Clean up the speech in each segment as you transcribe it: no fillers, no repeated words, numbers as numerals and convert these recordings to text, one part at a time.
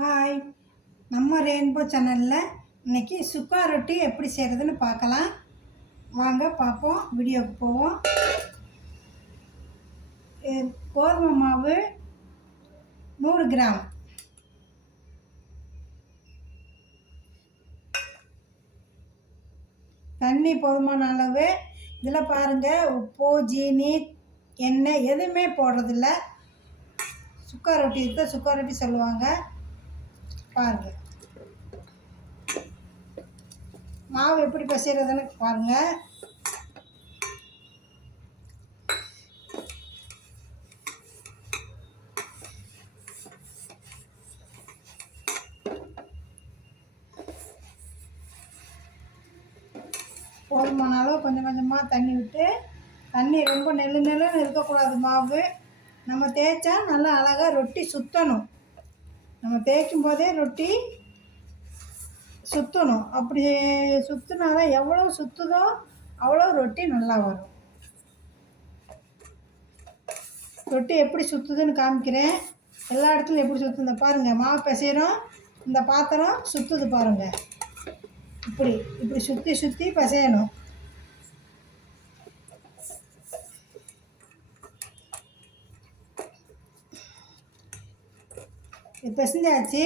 Hi, நம்ம rainbow சேனலில் இன்றைக்கி சுக்கா ரொட்டி எப்படி செய்கிறதுன்னு பார்க்கலாம். வாங்க பார்ப்போம், வீடியோவுக்கு போவோம். கோதுமை மாவு 100 கிராம், தண்ணி போதுமான அளவு. இதில் பாருங்கள், உப்பு, ஜீனி, எண்ணெய் எதுவுமே போடுறதில்ல. சுக்கா ரொட்டி தான் சுக்கா ரொட்டி சொல்லுவாங்க. பாருங்கள் மாவு எப்படி பிசைறதுன்னு பாருங்கள். போதுமான அளவு கொஞ்சம் கொஞ்சமாக தண்ணி விட்டு, தண்ணி ரொம்ப நெல்லுன்னு இருக்கக்கூடாது. மாவு நம்ம தேய்ச்சா நல்லா அழகாக ரொட்டி சுற்றணும். நம்ம தேய்க்கும் போதே ரொட்டி சுற்றணும். அப்படி சுற்றினாதான் எவ்வளோ சுற்றுதோ அவ்வளோ ரொட்டி நல்லா வரும். ரொட்டி எப்படி சுற்றுதுன்னு காமிக்கிறேன். எல்லா இடத்துலையும் எப்படி சுற்றுந்த பாருங்கள். மாவு பிசைகிறோம், இந்த பாத்திரம் சுற்றுது பாருங்கள். இப்படி இப்படி சுற்றி சுற்றி பிசையணும். இது பிசைஞ்சாச்சு.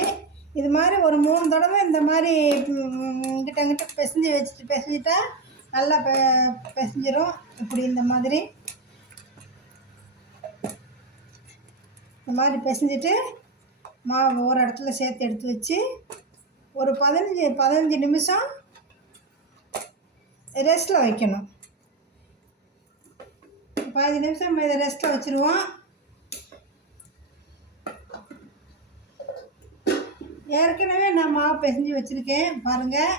இது மாதிரி ஒரு 3 தடவை இந்த மாதிரி இங்கிட்ட பிசைஞ்சிட்டா நல்லா பிசைஞ்சிரும். இப்படி இந்த மாதிரி பிசைஞ்சிட்டு மாவு ஒரு இடத்துல சேர்த்து எடுத்து வச்சு ஒரு 15 நிமிஷம் ரெஸ்ட்டில் வைக்கணும். 15 நிமிஷம் இதை ரெஸ்ட்டில் வச்சுருவோம். ஏற்கனவே நான் மாவு பிசைஞ்சு வச்சுருக்கேன் பாருங்கள்.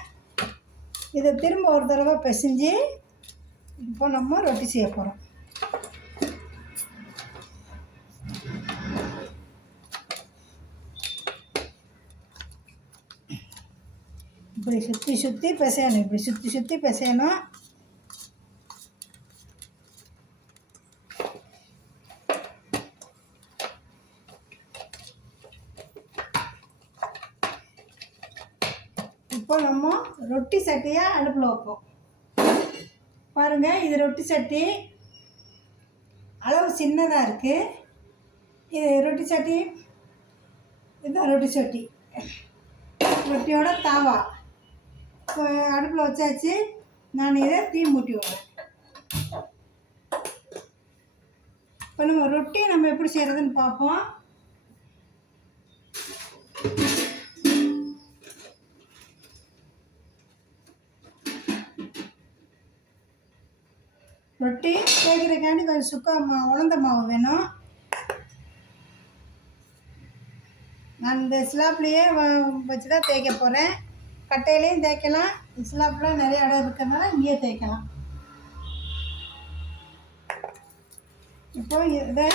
இதை திரும்ப ஒரு தடவை பிசைஞ்சு இப்போ நம்ம ரொட்டி செய்ய போகிறோம். இப்படி சுற்றி சுற்றி பிசையணும். இப்படி சுற்றி சுற்றி பிசையணும். இப்போ நம்ம ரொட்டி சட்டியை அடுப்பில் வைப்போம். பாருங்கள், இது ரொட்டி சட்டி அளவு சின்னதாக இருக்குது. இது ரொட்டி சட்டி, இதுதான் ரொட்டி சட்டி. ரொட்டியோட தாவா அடுப்பில் வச்சாச்சு. நான் இதை தீ மூட்டி விடுறேன். இப்போ நம்ம ரொட்டி நம்ம எப்படி செய்கிறதுன்னு பார்ப்போம். ரொட்டி தேய்க்கிறக்காண்டி கொஞ்சம் உலர்ந்த மாவு வேணும். நான் இந்த ஸ்லாப்லேயே வச்சு தான் தேய்க்க போகிறேன். கட்டையிலையும் தேய்க்கலாம், ஸ்லாப்லாம் நிறைய இடம் இருக்கிறதுனால இங்கேயே தேய்க்கலாம். இப்போ இதை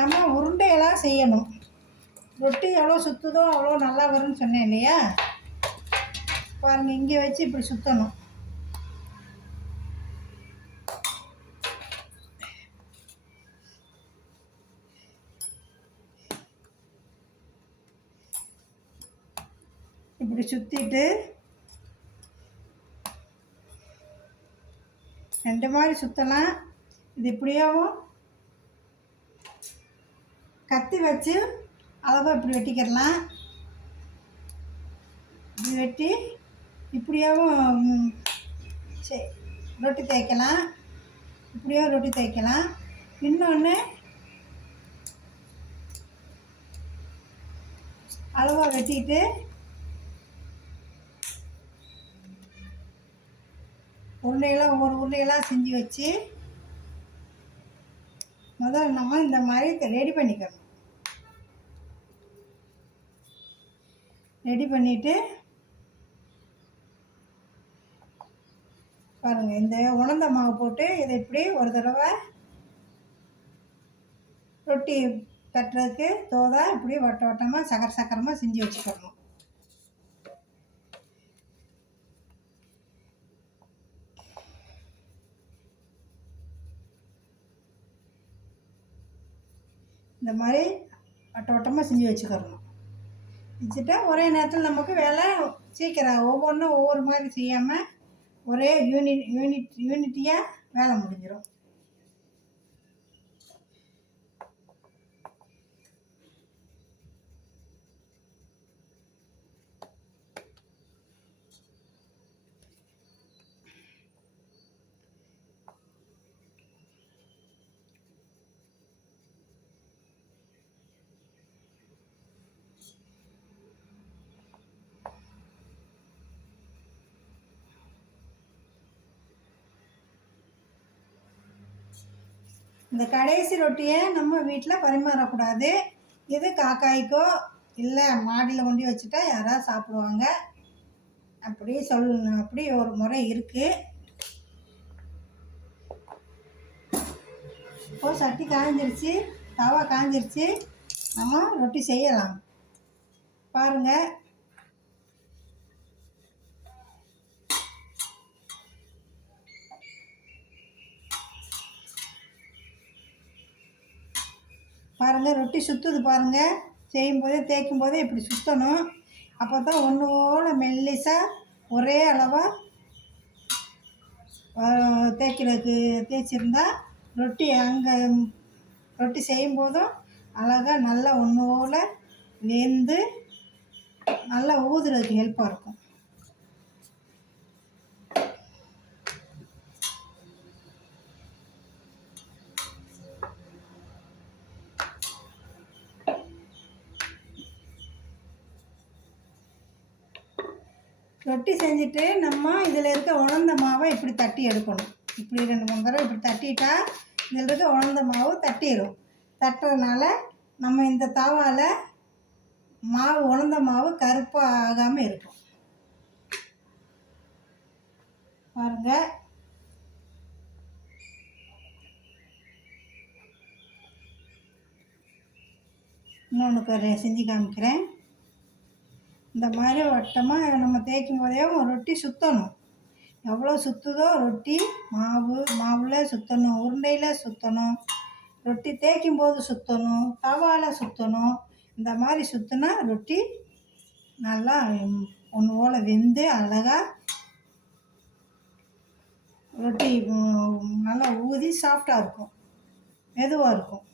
நம்ம உருண்டையெல்லாம் செய்யணும். ரொட்டி எவ்வளோ சுற்றுதோ அவ்வளோ நல்லா வரும்னு சொன்னேன் இல்லையா? பாருங்கள், இங்கே வச்சு இப்படி சுற்றணும். இப்படி சுற்றிட்டு 2 மாதிரி சுற்றலாம். இது இப்படியாவும் கத்தி வச்சு அளவாக இப்படி வெட்டிக்கிடலாம். இப்படி வெட்டி இப்படியாவும் ரொட்டி தேய்க்கலாம். இப்படியாவும் ரொட்டி தேய்க்கலாம். இன்னொன்று அளவாக வெட்டிட்டு ஒவ்வொரு உருளையெல்லாம் செஞ்சு வச்சு முதல்ல நம்ம இந்த மாதிரி ரெடி பண்ணிக்கணும். ரெடி பண்ணிவிட்டு பாருங்கள், இந்த உலர்ந்த மாவு போட்டு இதை இப்படி ஒரு தடவை ரொட்டி தட்டுறதுக்கு தோதா இப்படி வட்ட வட்டமாக சக்கரமாக செஞ்சு வச்சுக்கணும். இந்த மாதிரி வட்ட வட்டமாக செஞ்சு வச்சுக்கிறணும். வச்சுட்டா ஒரே நேரத்தில் நமக்கு வேலை சீக்கிரம் ஒவ்வொன்றும் ஒவ்வொரு மாதிரி செய்யாமல் ஒரே யூனிட்டியாக வேலை முடிஞ்சிடும். இந்த கடைசி ரொட்டியை நம்ம வீட்டில் பரிமாறக்கூடாது. இது காக்காய்க்கோ இல்லை மாடியில் கொண்டு வச்சுட்டா யாராவது சாப்பிடுவாங்க. அப்படி ஒரு முறை இருக்குது. இப்போது சட்டி காய்ஞ்சிருச்சு, தவா காய்ஞ்சிருச்சு, நம்ம ரொட்டி செய்யலாம். பாருங்கள், ரொட்டி சுற்றுது பாருங்கள். செய்யும்போதே தேய்க்கும் போதே இப்படி சுற்றணும். அப்போ தான் ஒன்று போல் மெல்லிசாக ஒரே அளவாக தேய்ச்சிருந்தா ரொட்டி செய்யும்போதும் அழகாக நல்லா ஒன்று போல் வெந்து நல்லா ஊதுறதுக்கு ஹெல்ப்பாக இருக்கும். ரொட்டி செஞ்சுட்டு நம்ம இதில் இருக்க உலர்ந்த மாவை இப்படி தட்டி எடுக்கணும். இப்படி 2-3 தடவை இப்படி தட்டிட்டா இதில் இருக்க உலர்ந்த மாவு தட்டிடும். தட்டுறதுனால நம்ம இந்த தவாவில் உலர்ந்த மாவு கருப்பாக ஆகாமல் இருக்கும். பாருங்கள், இன்னொன்று செஞ்சு காமிக்கிறேன். இந்த மாதிரி வட்டமாக நம்ம தேய்க்கும் போதே ரொட்டி சுற்றணும். எவ்வளோ சுற்றுதோ ரொட்டி மாவில் சுற்றணும், உருண்டையில் சுற்றணும், ரொட்டி தேய்க்கும் போது சுற்றணும், தவாவில் சுற்றணும். இந்த மாதிரி சுற்றினா ரொட்டி நல்லா ஒன்று போல் வெந்து அழகாக ரொட்டி நல்லா ஊதி சாஃப்டாக இருக்கும், மெதுவாக இருக்கும்.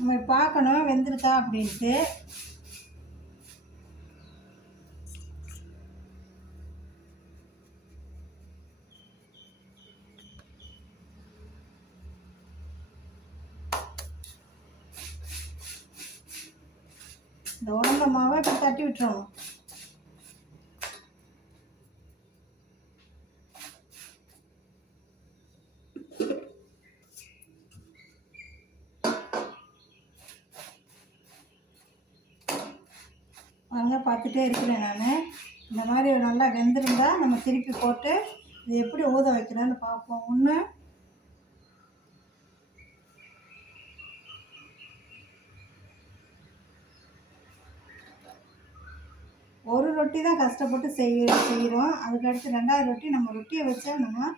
நம்ம பார்க்கணும் வெந்திருக்கா அப்படின்ட்டு. இந்த உலர்ந்த மாவை இப்படி தட்டி விட்டுறணும். அதெல்லாம் பார்த்துட்டே இருக்கிறேன் நான். இந்த மாதிரி நல்லா வெந்திருந்தால் நம்ம திருப்பி போட்டு இது எப்படி ஊத வைக்கிறேன்னு பார்ப்போம். ஒரு ரொட்டி தான் கஷ்டப்பட்டு செய்கிறோம். அதுக்கடுத்து 2வது ரொட்டி நம்ம ரொட்டியை வச்சா நம்ம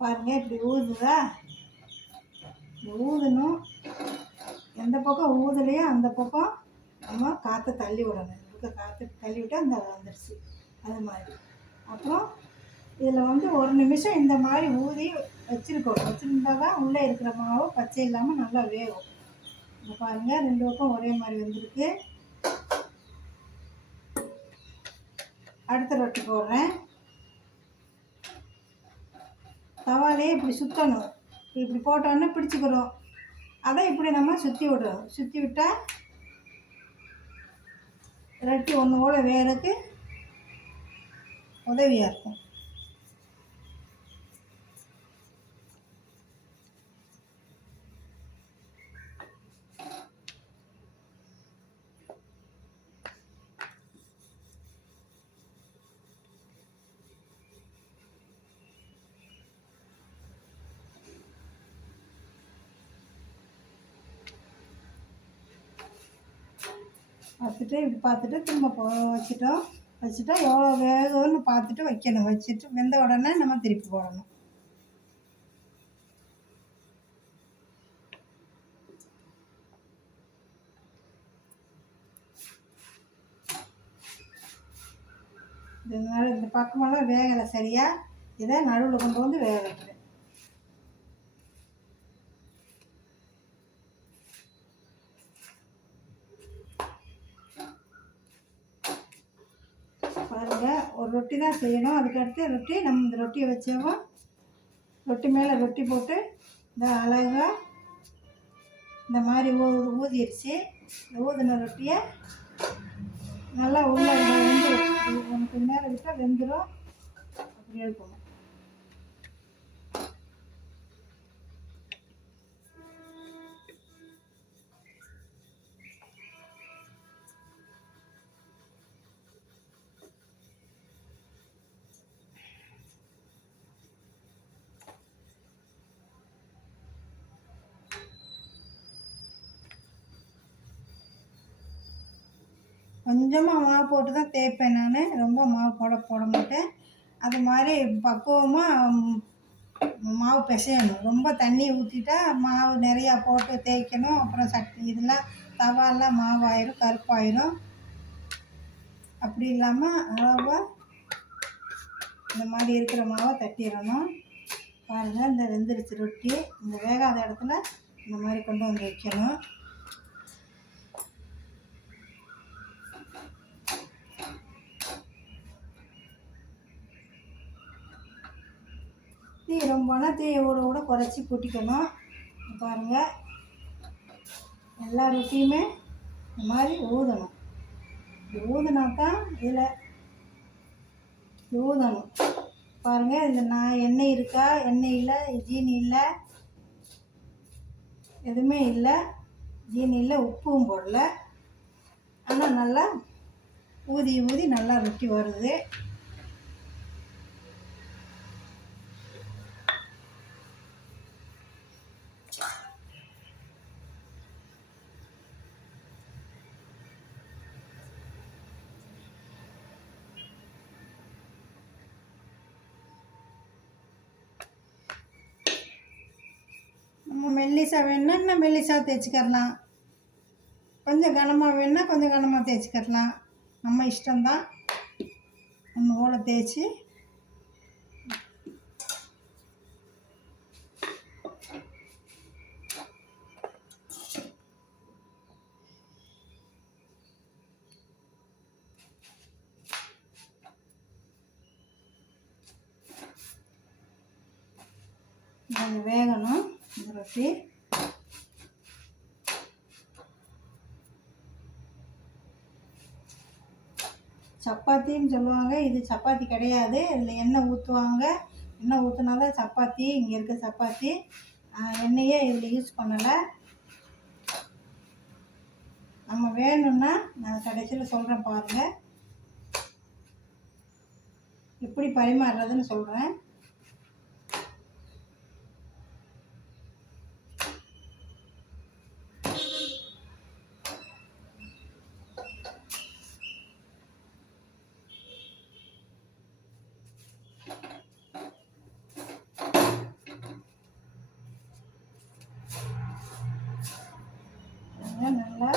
பாருங்கள் இப்படி ஊதுதா. ஊதணும், எந்த பக்கம் ஊதலையோ அந்த பக்கம் நம்ம காற்றை தள்ளி விடணும். காற்று தள்ளி விட்டால் அந்த வந்துடுச்சு. அது மாதிரி அப்புறம் இதில் 1 நிமிஷம் இந்த மாதிரி ஊதி வச்சுருந்தா தான் உள்ளே இருக்கிற மாவு பச்சை இல்லாமல் நல்லா வேகும். இங்கே பாருங்கள், 2 பக்கம் ஒரே மாதிரி வெந்திருக்கு. அடுத்த ரொட்டி போடுறேன். தவாலே இப்படி சுற்றணும். இப்படி போட்டோன்னே பிடிச்சிக்கிறோம். அதை இப்படி நம்ம சுற்றி விடுறோம். சுற்றி விட்டால் ரொட்டி ஒன்று போல் வேறதுக்கு உதவியாக இருக்கும். பார்த்துட்டு இப்படி பார்த்துட்டு திரும்ப வச்சுட்டா எவ்வளோ வேகும்னு பார்த்துட்டு வைக்கணும். வச்சுட்டு வெந்த உடனே நம்ம திருப்பி போடணும். இதனால இந்த பக்கமெல்லாம் வேகலை சரியாக, இதை நடுவில் கொண்டு வந்து வேக வைக்கிறேன். பாருங்கள், ஒரு ரொட்டி தான் செய்யணும். அதுக்கடுத்து ரொட்டி நம்ம இந்த ரொட்டியை வச்சோம், ரொட்டி மேலே ரொட்டி போட்டு இந்த அழகாக இந்த மாதிரி ஊதிடுச்சு. ஊதின ரொட்டியை நல்லா உள்ள வெந்துடும். கொஞ்ச நேரம் விட்டால் வெந்துடும். அப்படி எடுக்கணும். கொஞ்சமாக மாவு போட்டு தான் தேய்ப்பேன் நான். ரொம்ப மாவு போட மாட்டேன். அது மாதிரி பக்குவமாக மாவு பிசையணும். ரொம்ப தண்ணி ஊற்றிட்டா மாவு நிறையா போட்டு தேய்க்கணும். அப்புறம் இதெல்லாம் தவாலாம் மாவாயிரும், கருப்பாயிரும். அப்படி இல்லாமல் அளவாக இந்த மாதிரி இருக்கிற மாவை தட்டிடணும். பாருங்கள், இந்த வெந்துருச்சு ரொட்டி. இந்த வேகாத இடத்துல இந்த மாதிரி கொண்டு வந்து வைக்கணும். தீ ரொம்பனா தீயை கூட குறைச்சி கூட்டிக்கணும். பாருங்கள், எல்லா ரொட்டியுமே இந்த மாதிரி ஊதணும். ஊதுனா தான் இதில் ஊதணும். பாருங்கள், இதில் நான் எண்ணெய் இருக்கா, எண்ணெய் இல்லை, ஜீனி இல்லை, எதுவுமே இல்லை. ஜீனி இல்லை, உப்பும் போடல. ஆனால் நல்லா ஊதி நல்லா ரொட்டி வருது. நம்ம மெல்லிசா வேணுன்னா இன்னும் மெல்லிசா தேய்ச்சிக்கிறலாம். கொஞ்சம் கனமாக வேணுன்னா கொஞ்சம் கனமாக தேய்ச்சிக்கிறலாம். நம்ம இஷ்டம்தான். ஒன்று போல் தேய்ச்சி அது வேகணும். இந்த ரொட்டி சப்பாத்தின்னு சொல்லுவாங்க. இது சப்பாத்தி கிடையாது. இதில் எண்ணெய் ஊற்றுவாங்க. எண்ணெய் ஊற்றினா தான் சப்பாத்தி. இங்கே இருக்க சப்பாத்தி எண்ணெயே இதில் யூஸ் பண்ணலை. நம்ம வேணும்னா நான் கடைசியில் சொல்கிறேன் பாருங்கள், எப்படி பரிமாறுறதுன்னு சொல்கிறேன். நல்லா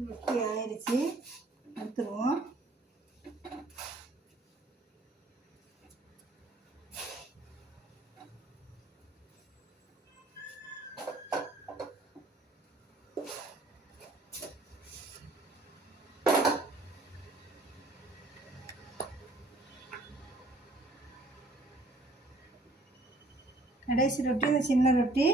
ரொட்டி ஆயிடுச்சு, எடுத்துருவோம். கடைசி ரொட்டி இந்த சின்ன ரொட்டி.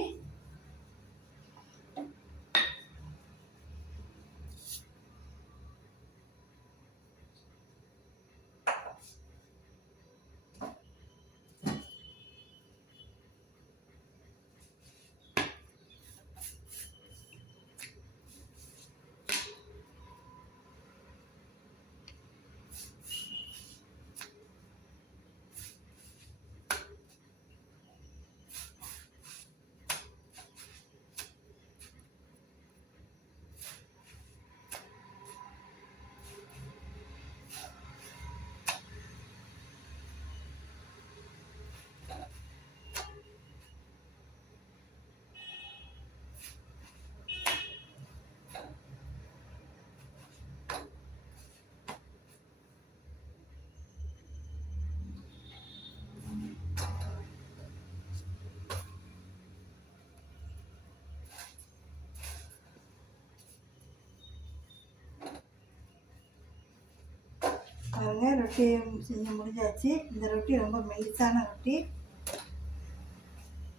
பாருங்கள், ரொட்டி செஞ்சு முடிஞ்சாச்சு. இந்த ரொட்டி ரொம்ப மெலிசான ரொட்டி,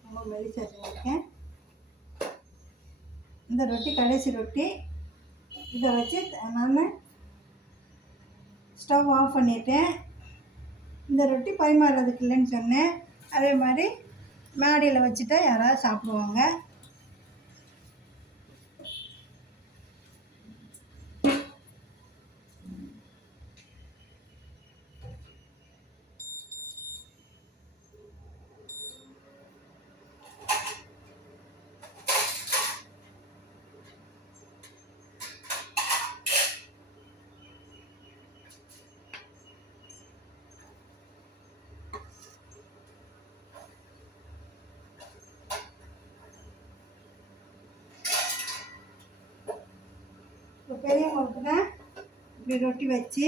ரொம்ப மெலிசாக செஞ்சுருக்கேன். இந்த ரொட்டி கடைசி ரொட்டி. இதை வச்சு நான் ஸ்டவ் ஆஃப் பண்ணிட்டேன். இந்த ரொட்டி பரிமாறுறதுக்கு இல்லைன்னு சொன்னேன். அதே மாதிரி மேடையில் வச்சுட்டா யாராவது சாப்பிடுவாங்க. இப்போ பெரியவங்களுக்குன்னா இப்படி ரொட்டி வச்சு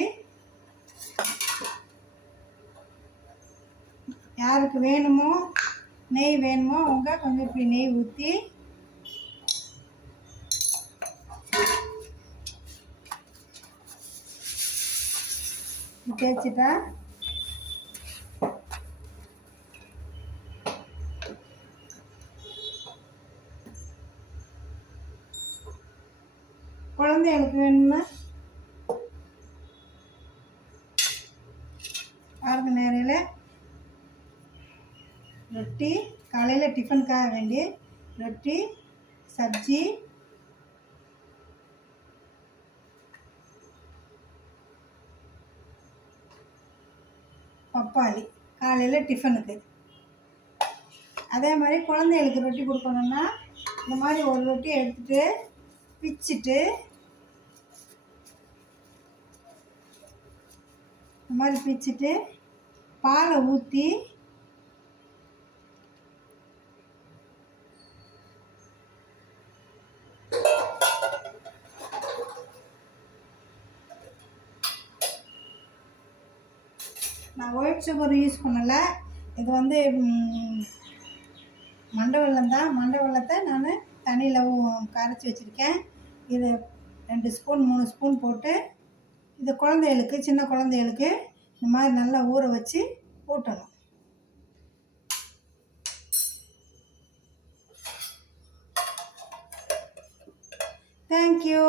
யாருக்கு வேணுமோ, நெய் வேணுமோ அவங்க கொஞ்சம் இப்படி நெய் ஊற்றி தேய்ச்சிட்டா குழந்தைகளுக்கு வேணும்னா பாருங்க, நேரையில் ரொட்டி காலையில் டிஃபனுக்காக வேண்டி ரொட்டி, சப்ஜி, பப்பாளி காலையில் டிஃபனுக்கு. அதே மாதிரி குழந்தைகளுக்கு ரொட்டி கொடுக்கணுன்னா இந்த மாதிரி ஒரு ரொட்டி எடுத்துகிட்டு பிச்சுட்டு இந்த மாதிரி பிச்சுட்டு பாலை ஊற்றி நான் ஒயிட் சுகர் யூஸ் பண்ணலை. இது வந்து மண்டை வெல்லம் தான். மண்டை வெல்லத்தை நான் தண்ணியில் கரைச்சி வச்சுருக்கேன். இது 2 ஸ்பூன் 3 ஸ்பூன் போட்டு இது குழந்தைகளுக்கு, சின்ன குழந்தைகளுக்கு இந்த மாதிரி நல்லா ஊற வச்சு ஊட்டணும். தேங்க்யூ.